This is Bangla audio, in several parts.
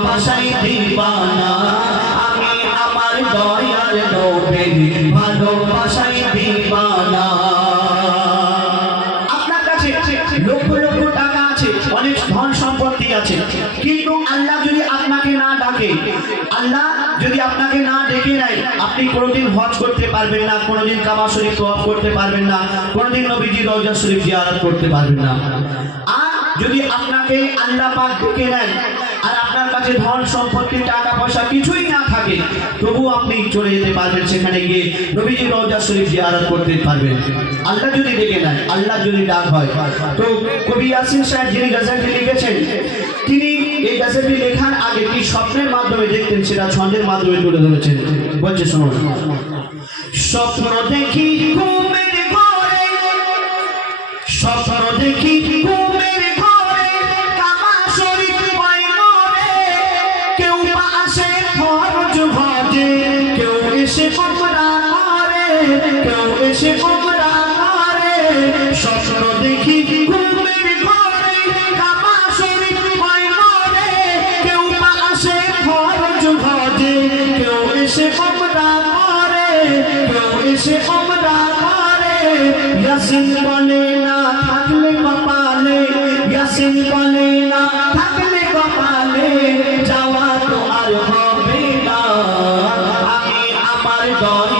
ভালোবাসাই দিবানা। আমি আমার দয়ার নবীর ভালোবাসাই দিবানা। আপনার কাছে লক্ষ লক্ষ টাকা আছে, অনেক ধন সম্পত্তি আছে। কিন্তু আল্লাহ যদি আপনাকে না ডাকে, আল্লাহ যদি আপনাকে না ডেকে নেয়, আপনি কোনোদিন হজ করতে পারবেন না, কোনোদিন কাবা শরীফ তোয়াফ করতে পারবেন না, কোনোদিন নবীজি রওজা শরীফ জিয়ারত করতে পারবেন না। আর যদি আপনাকে আল্লাহ পাক ডেকে নেয় আর আপনার কাছে ধন সম্পত্তি, টাকা পয়সা কিছুই না থাকে তবু আপনি চলে যেতে পারবেন সেখানে গিয়ে। নবীজি রওজা শরীফ জিয়ারত করতে পারবেন। আল্লাহ যদি ডেকে নেয়, আল্লাহ যদি ডাক হয়। তো কবি ইয়াসিন সাহেব যিনি গাজালটি লিখেছেন, তিনি এই গাজালটি লেখার আগে কি স্বপ্নের মাধ্যমে দেখতেন, সেটা ছন্দের মাধ্যমে তুলে ধরেছেন। বলছে, শুনুন। স্বপ্ন দেখি ঘুমের এসে করে স্বপ্ন দেখি ঘুমের ঘরে শরীফ হয় মরে কেউ আসে ফরজ ভজে কেউ এসে কোমরা করে, কেউ এসে কোমরা করে। ইয়াসিন বলে না থাকলে কপালে, ইয়াসিন বলে না থাকলে কপালে, যাওয়া তো আর হবে না। আমি আমার দয়ার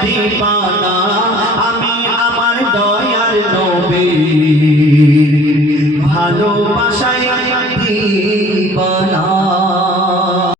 দিবানা আমি আমার দয়ার নবীর ভালোবাসায় দিয়ে